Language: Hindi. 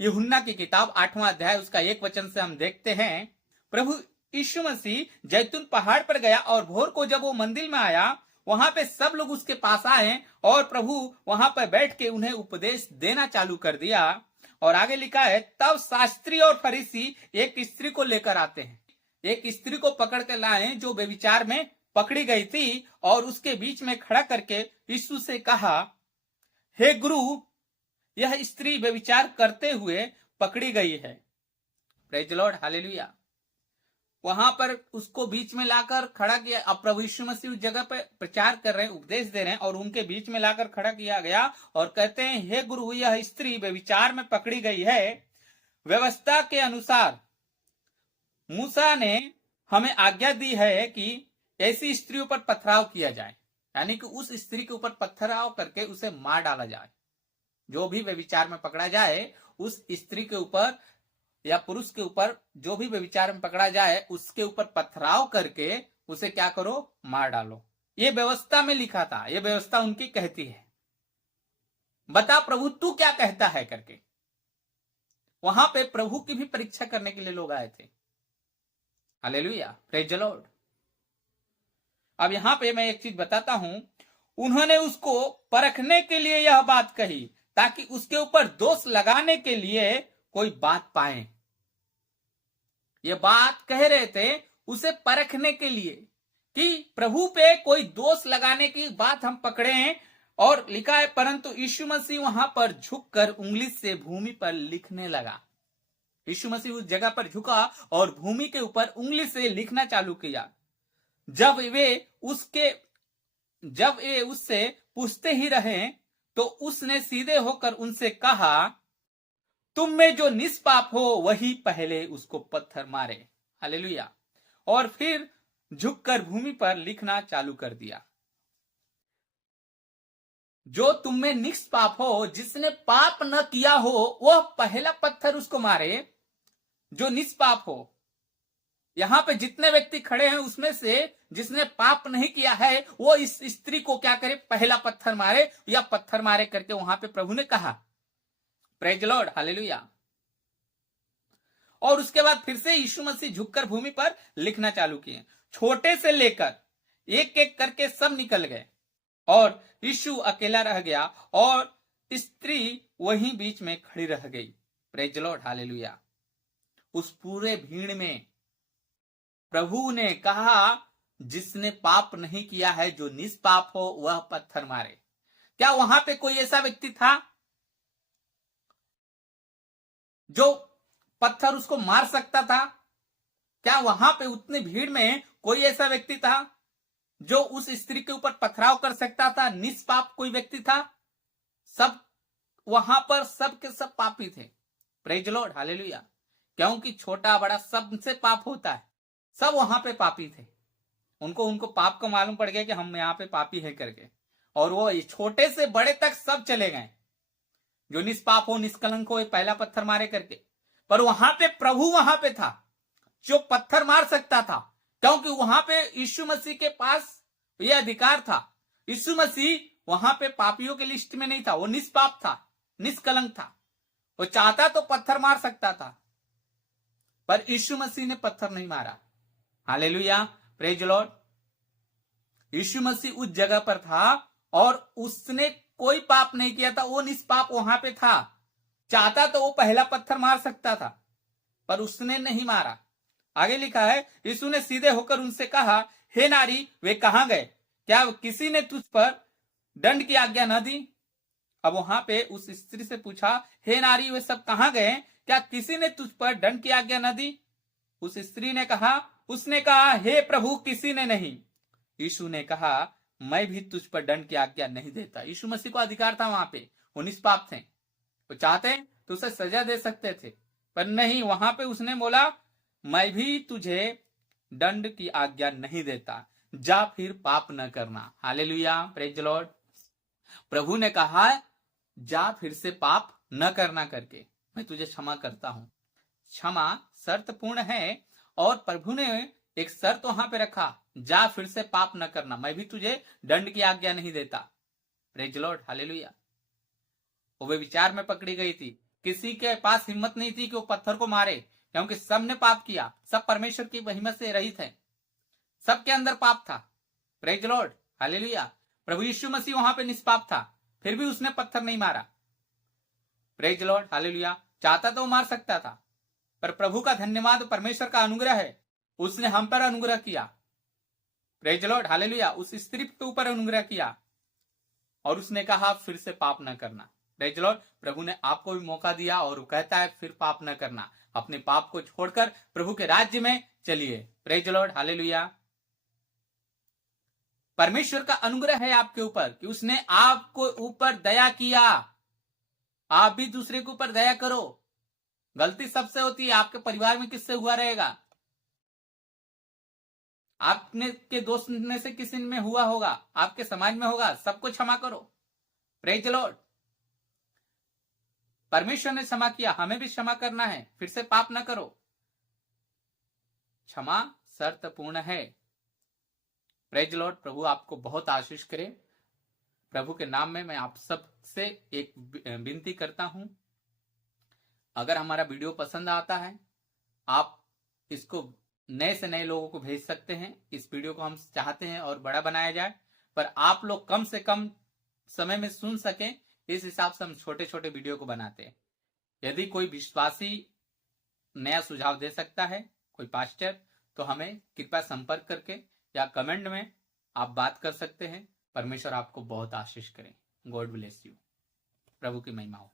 यूहन्ना की किताब 8वां अध्याय उसका 1 वचन से हम देखते हैं, प्रभु यीशु मसीह जैतून पहाड़ पर गया और भोर को जब वो मंदिर में आया, वहां पे सब लोग उसके पास आए और प्रभु वहां पर बैठ के उन्हें उपदेश देना चालू कर दिया। और आगे लिखा है, तब शास्त्री और फरीसी एक स्त्री को लेकर आते हैं। एक स्त्री को पकड़ कर लाए जो व्यभिचार में पकड़ी गई थी, और उसके बीच में खड़ा करके यीशु से कहा, हे गुरु, यह स्त्री व्यभिचार करते हुए पकड़ी गई है। Praise the Lord, hallelujah. वहां पर उसको बीच में लाकर खड़ा किया। अब प्रभु यीशु मसीह उस जगह पर प्रचार कर रहे हैं, उपदेश दे रहे हैं, और उनके बीच में लाकर खड़ा किया गया और कहते हैं, हे गुरु, यह स्त्री व्यभिचार में पकड़ी गई है। व्यवस्था के अनुसार मूसा ने हमें आज्ञा दी है कि ऐसी स्त्रियों पर पथराव किया जाए, यानी कि उस स्त्री के ऊपर पथराव करके उसे मार डाला जाए। जो भी व्यभिचार में पकड़ा जाए, उस स्त्री के ऊपर या पुरुष के ऊपर जो भी व्यभिचार में पकड़ा जाए, उसके ऊपर पथराव करके उसे क्या करो, मार डालो। ये व्यवस्था में लिखा था, ये व्यवस्था उनकी कहती है। बता प्रभु तू क्या कहता है करके। वहां पे प्रभु की भी परीक्षा करने के लिए लोग आए थे। Hallelujah, praise the Lord. अब यहां पे मैं एक चीज बताता हूं, उन्होंने उसको परखने के लिए यह बात कही ताकि उसके ऊपर दोष लगाने के लिए कोई बात पाए। ये बात कह रहे थे उसे परखने के लिए कि प्रभु पे कोई दोष लगाने की बात हम पकड़े हैं। और लिखा है, परंतु यीशु मसीह वहां पर झुककर उंगली से भूमि पर लिखने लगा। यीशु मसीह उस जगह पर झुका और भूमि के ऊपर उंगली से लिखना चालू किया। जब वे उससे पूछते ही रहे तो उसने सीधे होकर उनसे कहा, तुम में जो निष्पाप हो वही पहले उसको पत्थर मारे। हालेलुया। और फिर झुककर भूमि पर लिखना चालू कर दिया। जो तुम में निष्पाप हो, जिसने पाप न किया हो, वह पहला पत्थर उसको मारे। जो निष्पाप हो, यहां पे जितने व्यक्ति खड़े हैं उसमें से जिसने पाप नहीं किया है, वो इस स्त्री को क्या करे, पहला पत्थर मारे या पत्थर मारे करके वहां पे प्रभु ने कहा। Praise the Lord, hallelujah. और उसके बाद फिर से यीशु मसीह झुककर भूमि पर लिखना चालू किए। छोटे से लेकर एक एक करके सब निकल गए और यीशु अकेला रह गया और स्त्री वहीं बीच में खड़ी रह गई। Praise the Lord, hallelujah. उस पूरे भीड़ में प्रभु ने कहा, जिसने पाप नहीं किया है, जो निष्पाप हो, वह पत्थर मारे। क्या वहां पे कोई ऐसा व्यक्ति था जो पत्थर उसको मार सकता था? क्या वहां पे उतनी भीड़ में कोई ऐसा व्यक्ति था जो उस स्त्री के ऊपर पथराव कर सकता था? निष्पाप कोई व्यक्ति था? सब वहां पर सब के सब पापी थे। Praise the Lord, hallelujah. क्योंकि छोटा बड़ा सबसे पाप होता है। सब वहां पे पापी थे। उनको पाप को मालूम पड़ गया कि हम यहाँ पे पापी है करके, और वो छोटे से बड़े तक सब चले गए। जो निष्पाप हो, निष्कलंक हो, पहला पत्थर मारे करके। पर वहां पे प्रभु वहां पे था जो पत्थर मार सकता था, क्योंकि वहां पे यीशु मसीह के पास यह अधिकार था। यीशु मसीह वहां पे पापियों के लिस्ट में नहीं था, वो निष्पाप था, निष्कलंक था। वो चाहता तो पत्थर मार सकता था, पर यीशु मसीह ने पत्थर नहीं मारा। Hallelujah, praise the Lord. Yeshu Masih उस जगह पर था और उसने कोई पाप नहीं किया था, वो निष्पाप वहां पे था। चाहता तो वो पहला पत्थर मार सकता था, पर उसने नहीं मारा। आगे लिखा है, यीशु ने सीधे होकर उनसे कहा, हे नारी, वे कहां गए? क्या किसी ने तुझ पर दंड की आज्ञा न दी? अब वहां पे उस स्त्री से पूछा, हे नारी, वे सब कहां गए? क्या किसी ने तुझ पर दंड की आज्ञा न दी? उस स्त्री ने कहा, उसने कहा, हे प्रभु, किसी ने नहीं। यीशु ने कहा, मैं भी तुझ पर दंड की आज्ञा नहीं देता। यीशु मसीह को अधिकार था वहां पे, वो निष्पाप थे। वो चाहते तो उसे सजा दे सकते थे, पर नहीं। वहां पे उसने बोला, मैं भी तुझे दंड की आज्ञा नहीं देता, जा फिर पाप न करना। Hallelujah, praise the Lord. प्रभु ने कहा, जा फिर से पाप न करना करके, मैं तुझे क्षमा करता हूं। क्षमा शर्तपूर्ण है, और प्रभु ने एक शर्त वहां पे रखा, जा फिर से पाप न करना, मैं भी तुझे दंड की आज्ञा नहीं देता। Praise the Lord, hallelujah. वो विचार में पकड़ी गई थी, किसी के पास हिम्मत नहीं थी कि वो पत्थर को मारे, क्योंकि सब ने पाप किया, सब परमेश्वर की महिमा से रहित है, सबके अंदर पाप था। Praise Lord, hallelujah. प्रभु यीशु मसीह वहां पे निष्पाप था, फिर भी उसने पत्थर नहीं मारा। Praise Lord, hallelujah. चाहता तो वो मार सकता था, पर प्रभु का धन्यवाद, परमेश्वर का अनुग्रह है, उसने हम पर अनुग्रह किया। Praise Lord, hallelujah. उस स्त्री के ऊपर अनुग्रह किया और उसने कहा फिर से पाप न करना। प्रेज लॉर्ड, प्रभु ने आपको भी मौका दिया और वो कहता है फिर पाप न करना, अपने पाप को छोड़कर प्रभु के राज्य में चलिए। Praise Lord, hallelujah. परमेश्वर का अनुग्रह है आपके ऊपर कि उसने आपको ऊपर दया किया। आप भी दूसरे के ऊपर दया करो। गलती सबसे होती है, आपके परिवार में किससे हुआ रहेगा, आपने के दोस्त में से किसी में हुआ होगा, आपके समाज में होगा, सबको क्षमा करो। Praise the Lord. परमेश्वर ने क्षमा किया, हमें भी क्षमा करना है, फिर से पाप न करो। क्षमा शर्तपूर्ण है। Praise the Lord. प्रभु आपको बहुत आशीष करे। प्रभु के नाम में मैं आप सबसे एक विनती करता हूं, अगर हमारा वीडियो पसंद आता है, आप इसको नए से नए लोगों को भेज सकते हैं। इस वीडियो को हम चाहते हैं और बड़ा बनाया जाए, पर आप लोग कम से कम समय में सुन सकें, इस हिसाब से हम छोटे छोटे वीडियो को बनाते हैं। यदि कोई विश्वासी नया सुझाव दे सकता है, कोई पास्टर, तो हमें कृपया संपर्क करके या कमेंट में आप बात कर सकते हैं। परमेश्वर आपको बहुत आशीष करें। God bless you. प्रभु की महिमा हो।